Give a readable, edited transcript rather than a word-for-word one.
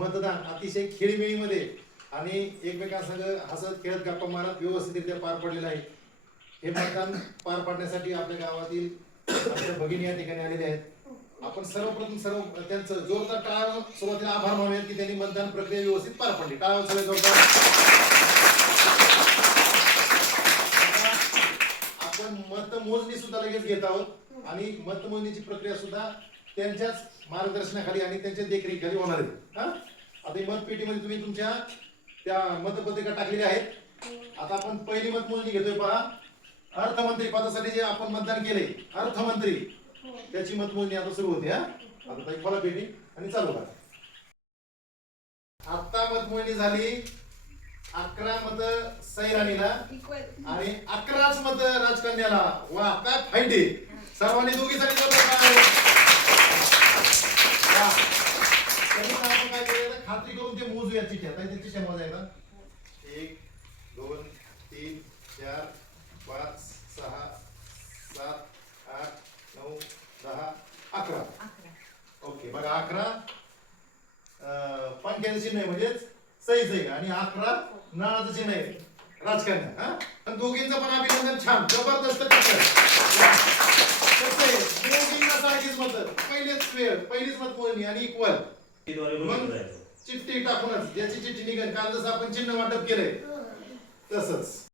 मतदान अतिशय खेळीमेळीमध्ये आणि एकमेकांसंग हसत खेळत गप्पा मारत व्यवस्थितरित्या पार पडलेलं आहे. हे मतदान पार पाडण्यासाठी आपल्या गावातील आमच्या भगिनी या ठिकाणी आलेले आहेत. आपण सर्व त्यांचं जोरदार टाळ्या सुरुवातीला आभार मानूयात की त्यांनी मतदान प्रक्रिया व्यवस्थित पार पडली. टाळ्या सगळे जोरदार. आपण मतमोजणी सुद्धा लगेच घेत आहोत आणि मतमोजणीची प्रक्रिया सुद्धा त्यांच्याच मार्गदर्शनाखाली आणि त्यांच्या देखरेखीखाली होणार आहे. आता ही मतपेटीमध्ये तुम्ही तुमच्या त्या मतपत्रिका टाकलेल्या आहेत. आता आपण पहिली मतमोजणी घेतोय पहा. अर्थमंत्री पदासाठी जे आपण मतदान केले अर्थमंत्री त्याची मतमोजणी आता सुरू होते. आता ताई खोला पेटी आणि चालू करा. आता मतमोजणी झाली. 11 मत सैराणीला आणि 11च मत राजकन्याला. वा काय फाईट आहे. सर्वांनी दोघीसाठी आपण काय करायचं खात्री करून ते मोजूया चिठ्ठ्या. ताई चिठ्ठ्या मोजायला 1 2 3 4 5 6 7 8 9 10 11. ओके बघा 11 पंख्याचं चिन्ह आहे म्हणजेच सहीच आहे आणि 11 नळाचं चिन्ह आहे राजकन्या. आणि दोघींचं पण अभिनंदन. छान जबरदस्त पहिलीच मतमोजणी आणि इक्वल मग चिठ्ठी टाकूनच ज्याची चिठ्ठी निघेल काल जसं आपण चिन्ह वाटप केलंय तसंच